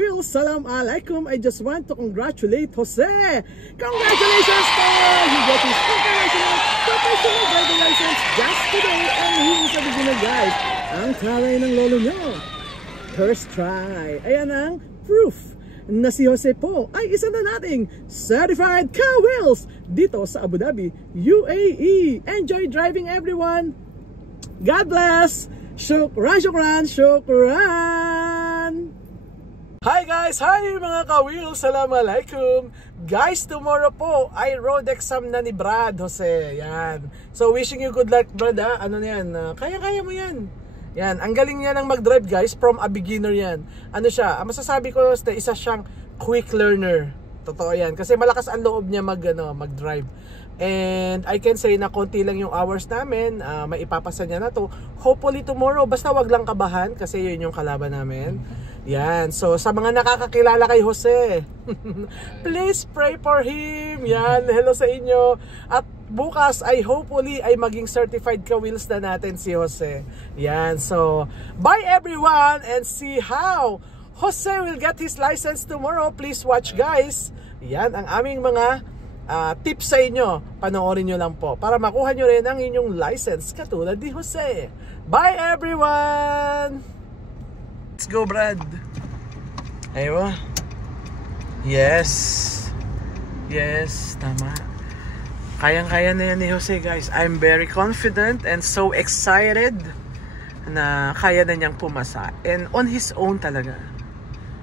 Will, salam alaikum. I just want to congratulate Jose. Congratulations, Paul! He got his international professional driving license just today and he is a beginner, guys. Ang taray ng lolo nyo. First try. Ayan ang proof na si Jose po ay isa na nating certified car wheels dito sa Abu Dhabi, UAE. Enjoy driving, everyone. God bless. Shukran, shukran, shukran. Hi guys! Hi mga ka-wheels! Assalamualaikum! Guys, tomorrow po ay road exam na ni Brad Jose. Yan. So wishing you good luck, Brad, ha? Ano na yan? Kaya-kaya mo yan. Yan. Ang galing niya ng mag-drive, guys. From a beginner yan. Ano siya? Masasabi ko, isa siyang quick learner. Totoo yan. Kasi malakas ang loob niya mag-drive. And I can say na konti lang yung hours namin. May ipapasa niya na to. Hopefully tomorrow, basta wag lang kabahan kasi yun yung kalaban namin. Yan. So sa mga nakakakilala kay Jose, please pray for him. Yan. Hello sa inyo. At bukas ay hopefully ay maging certified ka-wheels na natin si Jose. Yan. So bye everyone and see how Jose will get his license tomorrow. Please watch, guys. Yan ang aming mga tips sa inyo. Panoorin nyo lang po para makuha nyo rin ang inyong license katulad ni Jose. Bye everyone! Let's go, Brad. Aywa. Yes. Yes, tama. Kayang-kaya na yan ni Jose, guys. I'm very confident and so excited na kaya na niyang pumasa. And on his own talaga.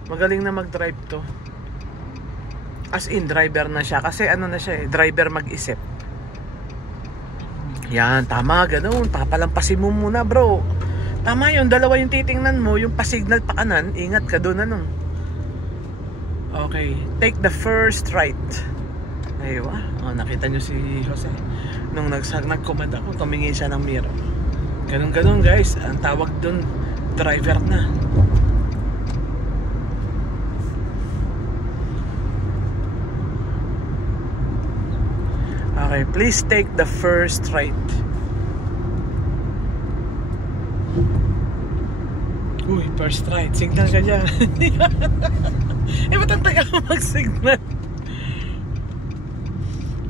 Magaling na mag-drive to. As in, driver na siya. Kasi ano na siya driver mag-isip. Yan, tama, ganun. Papalampasin mo muna, bro. Tama yun, dalawa yung titingnan mo. Yung pasignal pa kanan, ingat ka doon, ano. Okay, take the first right. Aywa, nakita nyo si Jose. Nung nag-command ako, tumingin siya ng mirror. Ganun, guys. Ang tawag doon, driver na. Okay, please take the first right. Uy, first right. Signal ka dyan. Ba't ang taga mag-signal?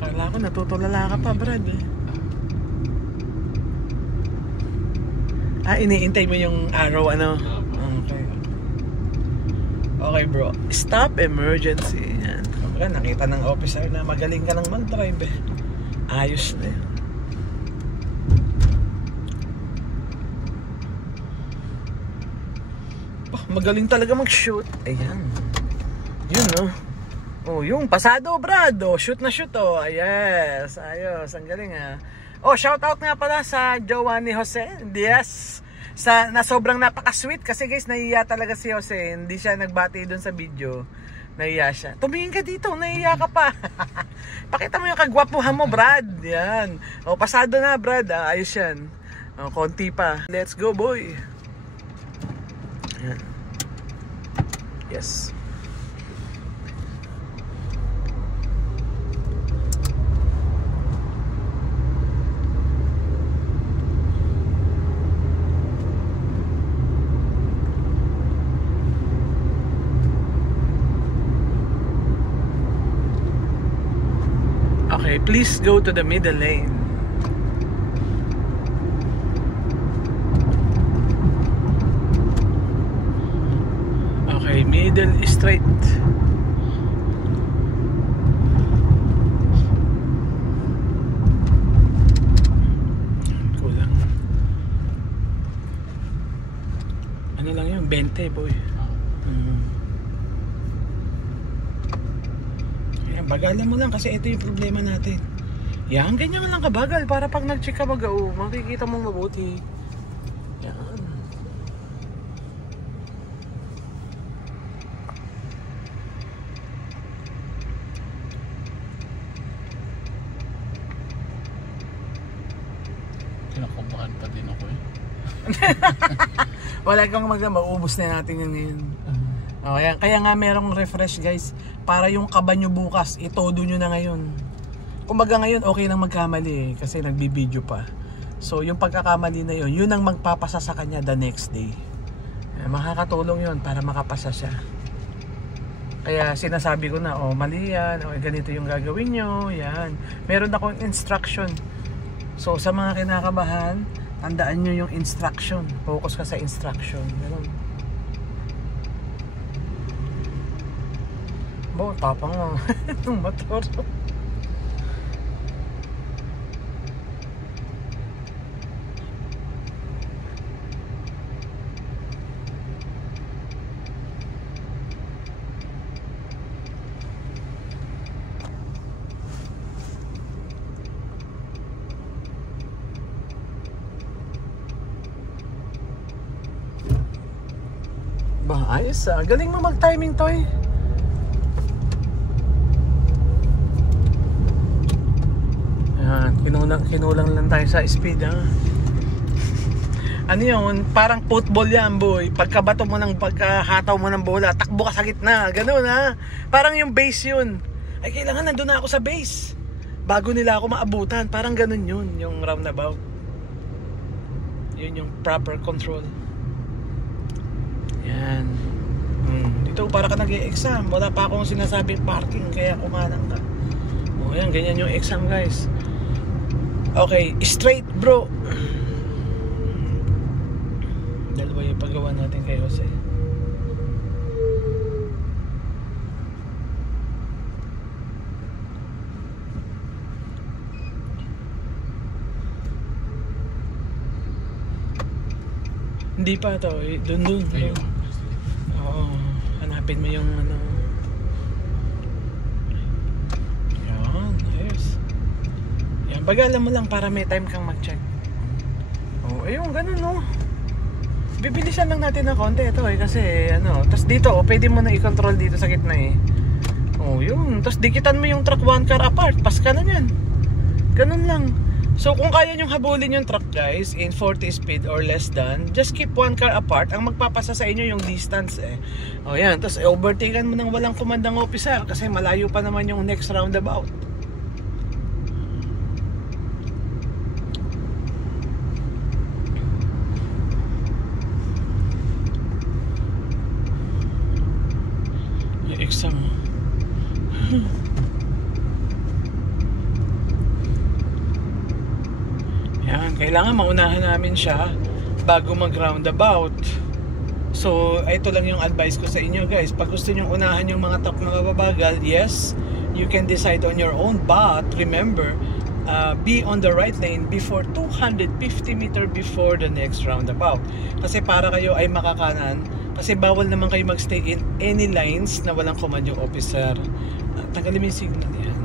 Kala ko natutulala ka pa, Brad. Iniintay mo yung arrow, ano? Okay. Okay, bro. Stop emergency. Yan. Nakita ng officer na magaling ka nang mag-drive, Ayos na yun. Magaling talaga mag-shoot. Ayan. Yun, no? Oh, yung pasado, Brad. Oh, shoot na shoot, oh. Yes. Ayos. Ang galing, Oh, shout out nga pala sa jowa ni Jose. Yes. Na sobrang napaka-sweet. Kasi guys, nahiya talaga si Jose. Hindi siya nagbati dun sa video. Nahiya siya. Tumingin ka dito, nahiya ka pa. Pakita mo yung kagwapuhan mo, Brad. Yan. O, pasado na, Brad. Ayos yan. O, konti pa. Let's go, boy. Yan. Yes. Okay, please go to the middle lane. Okay, middle straight. Kulang. Ano lang yun? 20, boy. Bagalan mo lang kasi ito yung problema natin. Yan, ganyan lang kabagal para pag nag-check ka mag-o, makikita mong mabuti. Yan. Kinakabahan pa din ako Wala kang maubos na natin yun ngayon. Kaya nga merong refresh, guys. Para yung kaba nyo bukas, itodo nyo na ngayon. Kumbaga ngayon, okay lang magkamali kasi nagbibideo pa. So yung pagkakamali na yun, yun ang magpapasa sa kanya the next day. Makakatulong yun para makapasa siya. Kaya sinasabi ko na, mali yan, ganito yung gagawin nyo, yan. Meron akong instruction. So sa mga kinakabahan, tandaan nyo yung instruction. Focus ka sa instruction. Ganun. Tapang lang ng motor. Ayos galing mo mag-timing, Toy. Kinulang lang tayo sa speed, ha. Ano yun, parang football yan, boy. Pagkahataw mo ng bola, takbo ka sa gitna, ganun, ha. Parang yung base yun. Ay, kailangan nandun na ako sa base bago nila ako maabutan. Parang ganun yun, yung roundabout. Yun yung proper control. Yan. Dito para ka nag-e-exam. Wala pa akong sinasabing parking, kaya kumalang ka. Yan, ganyan yung exam, guys. Okay, straight, bro. Dalawa yung paggawa natin kay Jose. Hindi pa to, dun. Oo, hanapin mo yung ano. Yan, ayos. Yan, bagalan mo lang para may time kang mag-check. Ayun, ganun, no. Bibilisan lang natin ng konti ito kasi ano, tas dito, pwede mo na i-control dito sa gitna yun, tas dikitan mo yung truck 1 car apart, pas ka na yan. Ganun lang. So kung kaya nyong habulin yung truck, guys, in 40 speed or less than, just keep 1 car apart. Ang magpapasa sa inyo yung distance yan, tapos overtaken mo ng walang kumandang officer kasi malayo pa naman yung next roundabout. Yung exam yan, kailangan maunahan namin siya bago mag-roundabout. So, ito lang yung advice ko sa inyo, guys. Pag gusto nyo unahan yung mga truck na mababagal, yes, you can decide on your own. But, remember, be on the right lane before 250 meter before the next roundabout. Kasi para kayo ay makakanan, kasi bawal naman kayo magstay in any lines na walang command yung officer. Tanggalin mo yung signal yan.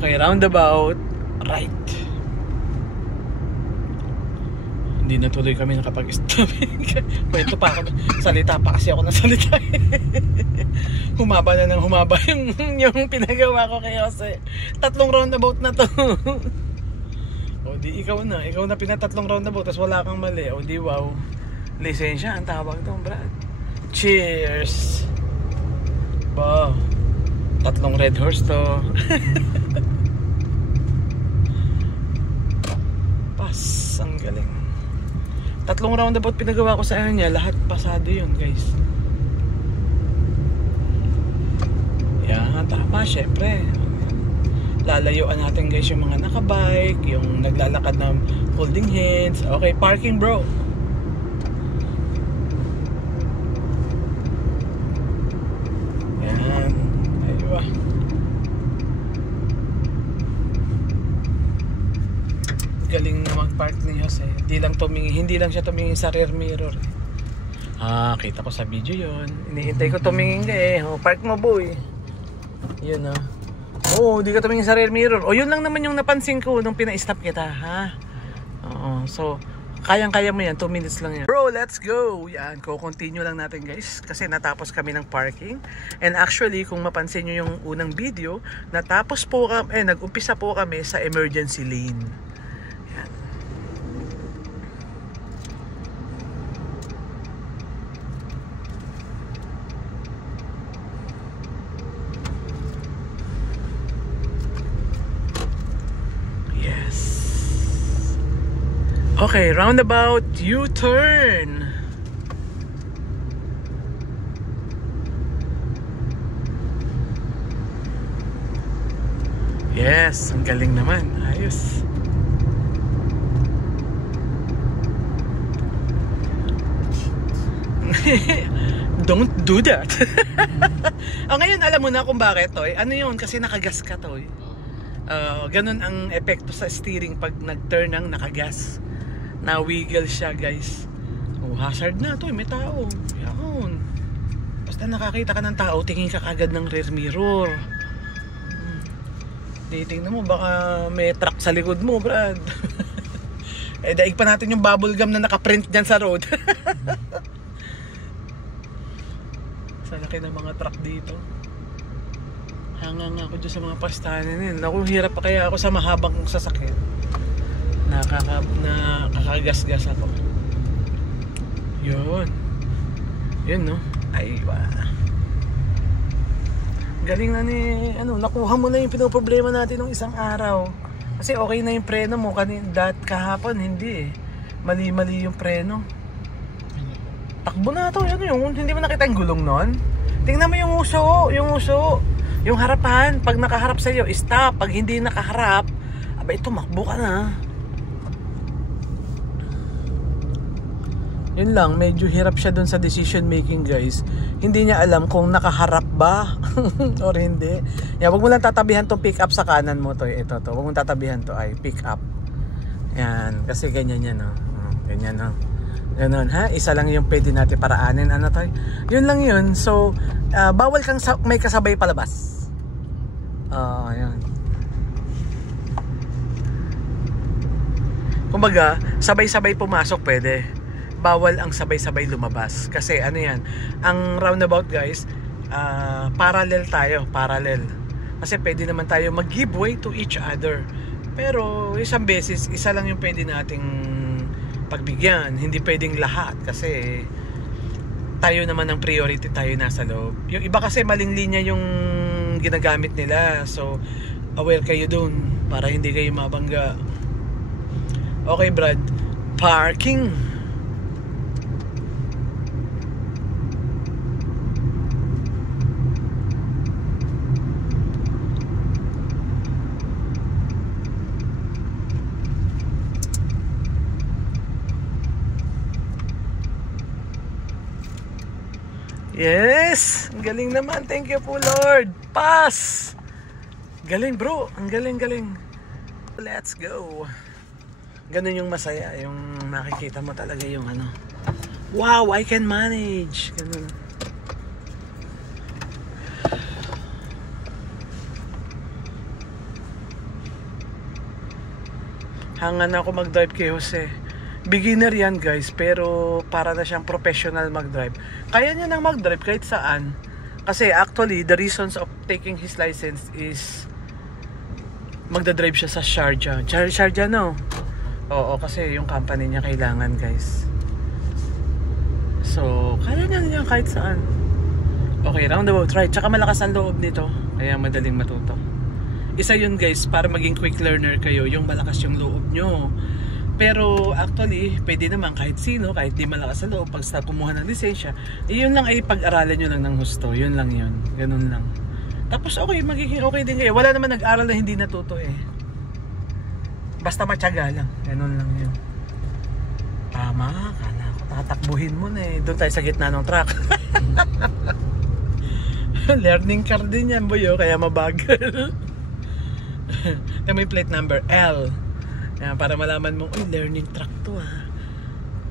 Okay, roundabout. Right. Hindi na tuloy kami nakapag-stop. Kwento pa ako. Salita pa kasi ako ng salita. Humaba na ng humaba yung pinagawa ko kay Jose. 3 roundabout na to. Di ikaw na pinatatlong roundabout tapos wala kang mali. Di wow. Lisensya ang tawag doon, Brad. Cheers. 3 red horse to. Ang galing. 3 roundabout pinagawa ko sa niya, lahat pasado yun, guys. Yan, tama, syempre. Lalayuan natin, guys, yung mga nakabike, yung naglalakad na holding hands. Okay, parking, bro. Yan. Aywa. Galing na mag-park ni Jose. Hindi lang siya tumingin sa rear mirror. Kita ko sa video yun. Inihintay ko tumingin ka park mo, boy. Yun di ka tumingin sa rear mirror. Yun lang naman yung napansin ko nung pina-stop kita, ha? So, kayang-kaya mo yan. 2 minutes lang yan. Bro, let's go! Yan, continue lang natin, guys. Kasi natapos kami ng parking. And actually, kung mapansin nyo yung unang video, nag-umpisa po kami sa emergency lane. Okay, roundabout, U-turn. Yes, ang galing naman. Ayos. Don't do that. Ngayon alam mo na kung bakit, Toy. Ano yun? Kasi nakagas ka, Toy. Ganun ang epekto sa steering pag nag-turn ng nakagas. Na-wiggle siya, guys. Hazard na, Toy. May tao. Yan. Basta nakakita ka ng tao, tingin ka kagad ng rear mirror. Titingnan mo, baka may truck sa likod mo, Brad. Daig pa natin yung bubble gum na nakaprint dyan sa road. Sa laki ng mga truck dito. Hanga nga ako dyan sa mga pastanin. Naku, hirap pa kaya ako sa mahabang sasakyan. Nakakagasgas ako. Yun, no? Ay, galing na ni, nakuha mo na yung pinoproblema natin ng isang araw. Kasi okay na yung preno mo. Kahapon, hindi eh. Mali-mali yung preno. Takbo na to, hindi mo nakita yung gulong nun? Tingnan mo yung uso. Yung harapan, pag nakaharap sa'yo, stop. Pag hindi nakaharap, abay, tumakbo ka na. Yun lang, medyo hirap siya dun sa decision making, guys. Hindi niya alam kung nakaharap ba or hindi. Wag mo lang tatabihan tong pick up sa kanan mo, to. Ito. Wag mo tatabihan to, ay pick up. Yan, kasi ganyan yan, ganyan, Ganon, ha? Isa lang yung pwede natin paraanin. To? Yun lang yun. So, bawal kang may kasabay palabas. Yan. Kumbaga, sabay-sabay pumasok pwede. Bawal ang sabay-sabay lumabas. Kasi yan, ang roundabout, guys, parallel tayo. Kasi pwede naman tayo mag-give way to each other. Pero isang beses, isa lang yung pwede nating pagbigyan. Hindi pwedeng lahat kasi tayo naman ang priority, tayo nasa loob. Yung iba kasi maling linya yung ginagamit nila. So, aware kayo dun para hindi kayo mabangga. Okay, Brad. Parking. Yes! Ang galing naman. Thank you po, Lord. Pass! Galing, bro. Ang galing. Let's go. Ganun yung masaya. Yung nakikita mo talaga yung wow, I can manage. Ganun. Hangan ako mag-drive kay Jose. Beginner yan, guys, pero para na siyang professional mag-drive. Kaya niya nang mag-drive kahit saan. Kasi actually, the reasons of taking his license is magdadrive siya sa Sharjah. Sharjah, no? Oo, kasi yung company niya kailangan, guys. So, kaya niya kahit saan. Okay, roundabout right. Tsaka malakas ang loob nito, kaya madaling matuto. Isa yun, guys, para maging quick learner kayo, yung malakas yung loob nyo. Pero actually, pwede naman kahit sino, kahit di malakas sa loob, pag sa kumuha ng lisensya, yun lang ay pag-aralan nyo lang ng husto. Yun lang yun. Ganun lang. Tapos okay, magiging okay din kayo. Wala naman nag-aral na hindi natuto eh. Basta matyaga lang. Ganun lang yun. Tama, kala ko tatakbuhin mo na eh. Doon tayo sa gitna ng truck. Learning car din yan, boyo, kaya mabagal. Ito may plate number L. Yan, para malaman mo, learning truck to ha.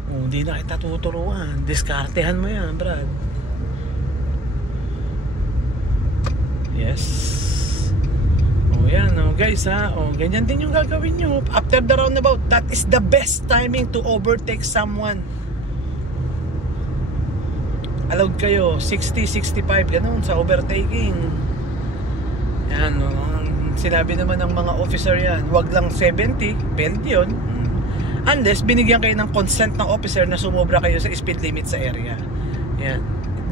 Hindi na kita tuturuan. Diskartehan mo yan, Brad. Yes. Yan, guys ha. Ganyan din yung gagawin nyo. After the roundabout, that is the best timing to overtake someone. Allowed kayo 60, 65, ganun sa overtaking. Yan, sinabi naman ng mga officer yan, wag lang 70, pwede yun. Unless binigyan kayo ng consent ng officer na sumobra kayo sa speed limit sa area. Yan.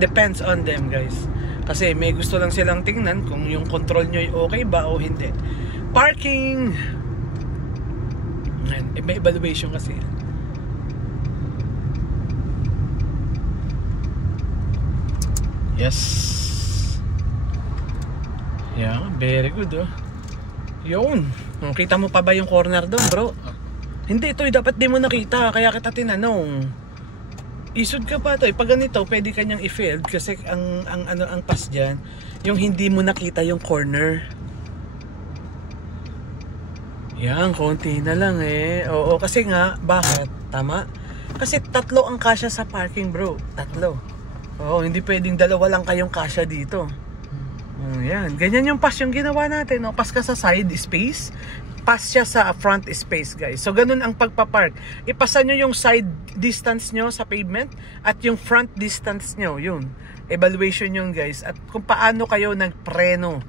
Depends on them, guys. Kasi may gusto lang silang tingnan kung yung control nyo ay okay ba o hindi. Parking! Yan. May evaluation kasi yan. Yes. Yeah, very good Yun. Kita mo pa ba yung corner doon, bro? Hindi, ito dapat di mo nakita. Kaya kita tinanong. Isod ka pa to. Pag ganito, pwede kanyang i-field. Kasi ang pass dyan, yung hindi mo nakita yung corner. Yan, konti na lang eh. Oo, kasi nga, bakit? Tama? Kasi 3 ang kasya sa parking, bro. 3. Oo, hindi pwedeng 2 lang kayong kasya dito. Yan, ganyan yung pass yung ginawa natin, no? Pass ka sa side space, pass siya sa front space, guys. So ganun ang pagpapark. Ipasa nyo yung side distance nyo sa pavement at yung front distance nyo, yun. Evaluation yun, guys. At kung paano kayo nagpreno.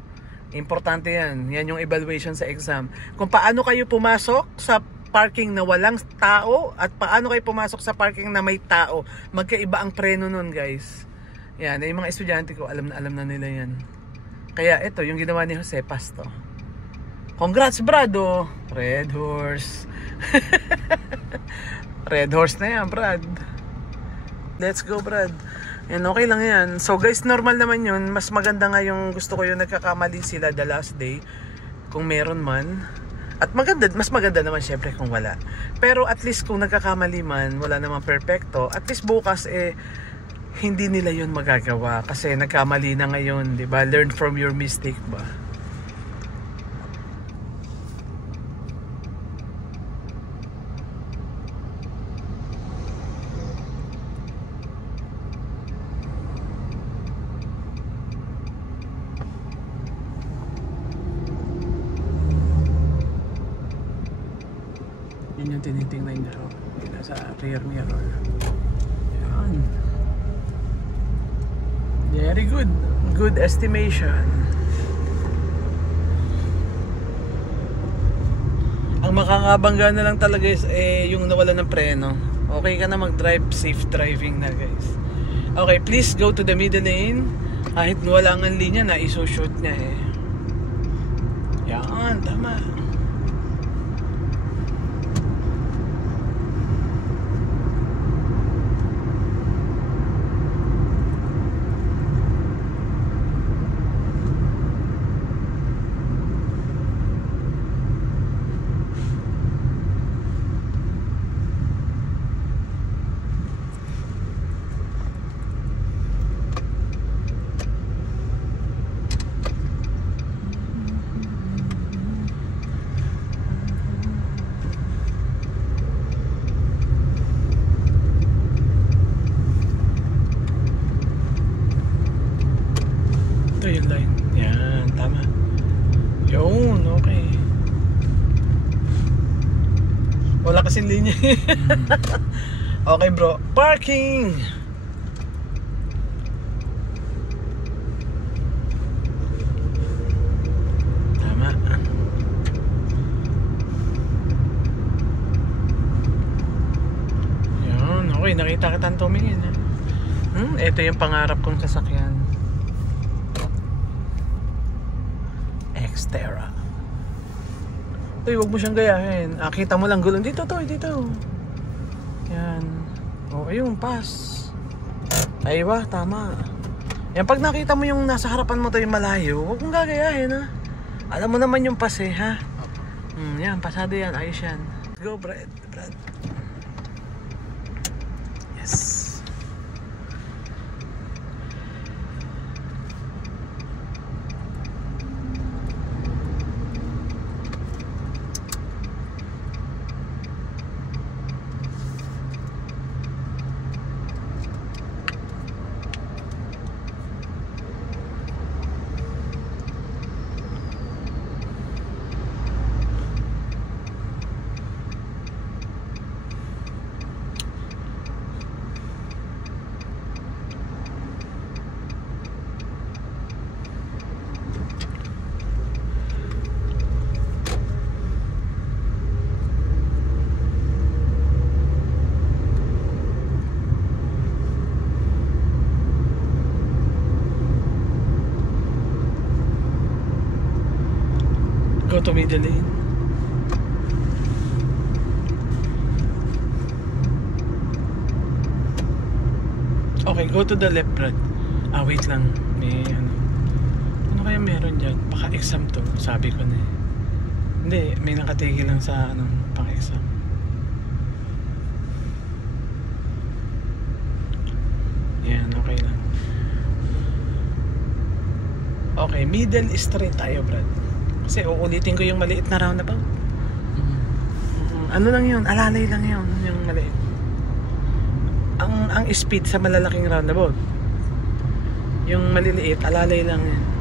Importante yan. Yan yung evaluation sa exam. Kung paano kayo pumasok sa parking na walang tao at paano kayo pumasok sa parking na may tao. Magkaiba ang preno nun, guys. Yan, yung mga estudyante ko, alam na nila yan. Kaya ito, yung ginawa ni Jose, pasto. Congrats, Brad, oh. Red horse. Red horse na yan, Brad. Let's go, Brad. Yan, okay lang yan. So guys, normal naman yun. Mas maganda nga yung gusto ko yung nagkakamali sila the last day. Kung meron man. At mas maganda naman syempre kung wala. Pero at least kung nagkakamali man, wala namang perfecto. At least bukas hindi nila yun magagawa kasi nagkamali na ngayon, di ba? Learn from your mistake ba? Yun yung tinitingnan niya sa rear mirror. Yan. Very good. Good estimation. Ang makakabangga na lang talaga is yung nawala ng preno. Okay ka na mag-drive, safe driving na, guys. Okay, please go to the middle lane. Kahit wala nga linya na iso-shoot niya eh. Yan, tama. Yung line. Yan, tama. Yun, okay. Wala kasing linya. Okay, bro. Parking! Tama. Yun, okay. Nakita kitang tumingin. Ito yung pangarap kong sasakyan. Xterra. Uy, wag mo siyang gayahin. Kita mo lang gulong. Dito to, dito. Yan. Oh, ayun, pass. Ay ba, tama. Yan, pag nakita mo yung nasa harapan mo to yung malayo, wag mong gagayahin, ha. Alam mo naman yung pass eh, ha. Yan, pasado yan. Ayos yan. Go, Brad. Yes. Go to middle lane. Okay, go to the left, Brad. Wait lang. May ano kaya meron dyan? Baka exam to. Sabi ko na eh. Hindi, may nakatigil lang sa pang-exam. Yan, okay lang. Okay, middle street tayo, Brad. Kasi uulitin ko yung maliit na roundabout. Ano lang yun, alalay lang yun, yung maliit. Ang speed sa malalaking roundabout. Yung maliliit, alalay lang yan.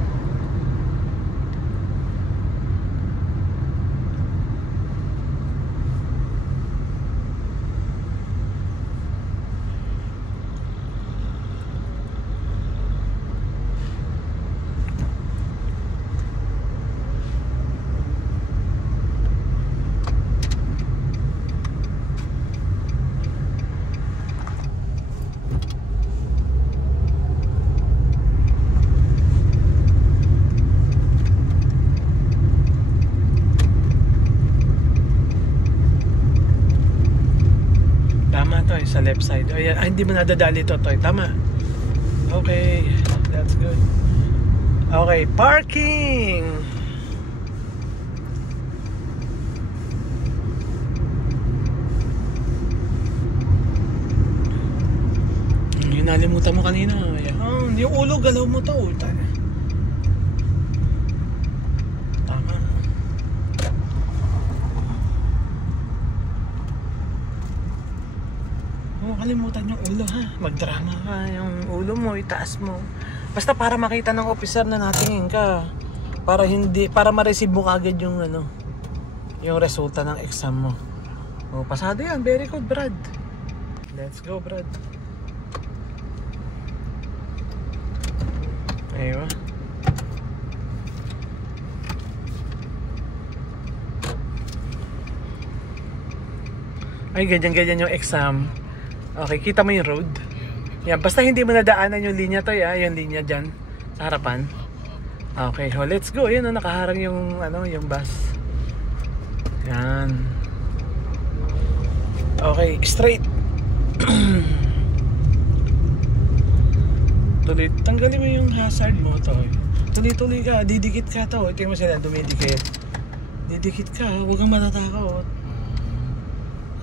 Sa left side. Hindi mo nadadali ito, Toy. Tama. Okay. That's good. Okay. Parking! Yung nalimutan mo kanina. Yung ulo, galaw mo to. Tama. Kalimutan yung ulo, ha. Magdrama ka. Yung ulo mo, itaas mo. Basta para makita ng officer na natingin ka. Para ma-receive mo kagad yung yung resulta ng exam mo. Pasado yan. Very good, Brad. Let's go, Brad. Ayun. Ay, ganyan yung exam. Okay, kita mo yung road. Yan, basta hindi mo nadaanan yung linya to, yung linya dyan sa harapan. Okay, so let's go. Yun, nakaharang yung yung bus. Yan. Okay, straight. Tuloy, tanggalin mo yung hazard mo to. Tuloy-tuloy ka, didikit ka to. Tingnan mo sila, dumidikit. Didikit ka, huwag kang matatakot.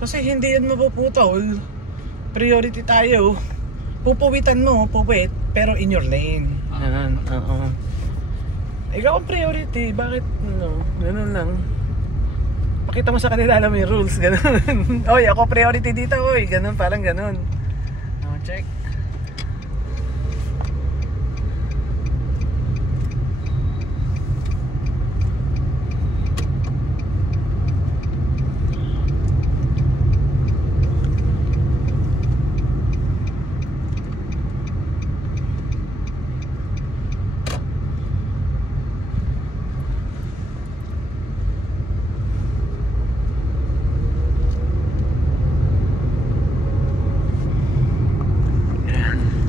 Kasi hindi yan mapuputol. Priority tayo. Pupuwitan mo, puwit, pero in your lane. Yan, oo. Ikaw ang priority, bakit ganun lang. Pakita mo sa kanila, alam mo yung rules, ganun. Oy, ako priority dito, oy, ganun, parang ganun. Check.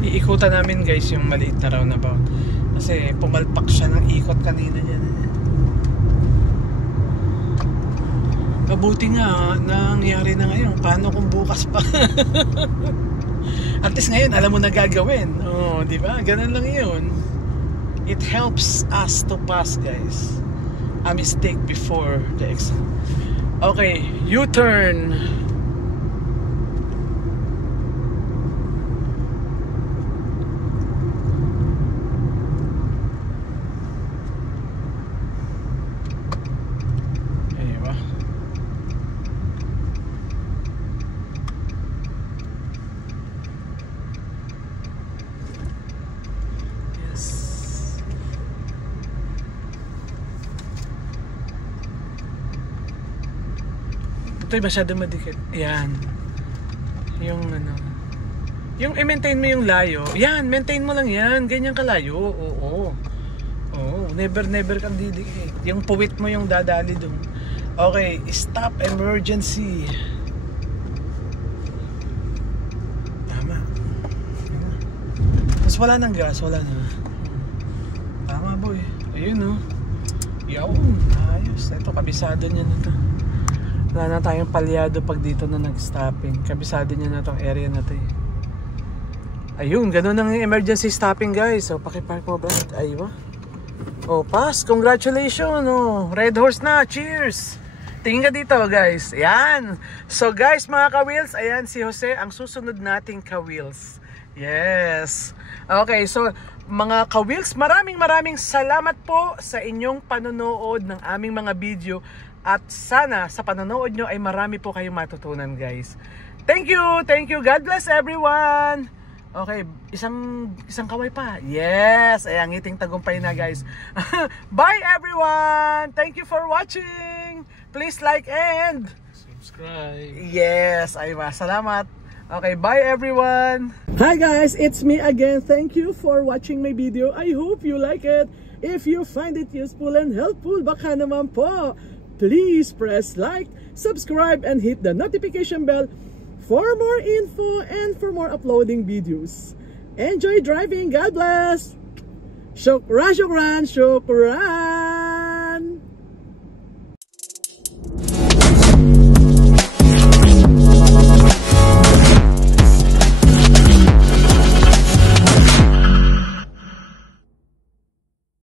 Iikutan namin guys yung maliit na roundabout kasi pumalpak siya ng ikot kanina dyan. Mabuti nga nangyari na ngayon. Paano kung bukas pa? At least ngayon alam mo na gagawin. Di ba? Ganun lang yun. It helps us to pass, guys. A mistake before the exam. Okay, U-turn. Ito'y masyado madikit. Yan. Yung yung i-maintain mo yung layo. Yan, maintain mo lang yan. Ganyan kalayo. Oo. Never kang didikit. Yung puwit mo yung dadali dun. Okay, stop emergency. Tama. Tapos wala nang gas, wala na. Tama boy. Ayun Yun. Ayos. Ito, kabisado niya na to. Wala na tayong palyado pag dito na nag-stopping. Kabisado niya na tong area na to. Ayun, ganun ang emergency stopping guys. So, pakipark mo ba? Aywa. Oh, pass. Congratulations. Oh, red horse na. Cheers. Tingin ka dito, guys. Ayan. So, guys, mga ka-wheels, ayan si Jose, ang susunod nating ka-wheels. Yes. Okay, so, mga ka-wheels, maraming salamat po sa inyong panonood ng aming mga video. At sana, sa panonood nyo ay marami po kayong matutunan, guys. Thank you. Thank you. God bless everyone. Okay, isang kaway pa. Yes, ayan, ngiting tagumpay na, guys. Bye everyone. Thank you for watching. Please like and subscribe. Yes, aywa. Salamat. Okay, bye everyone. Hi guys, it's me again. Thank you for watching my video. I hope you like it. If you find it useful and helpful, baka naman po, please press like, subscribe, and hit the notification bell for more info and for more uploading videos. Enjoy driving. God bless. Shukran, shukran, shukran.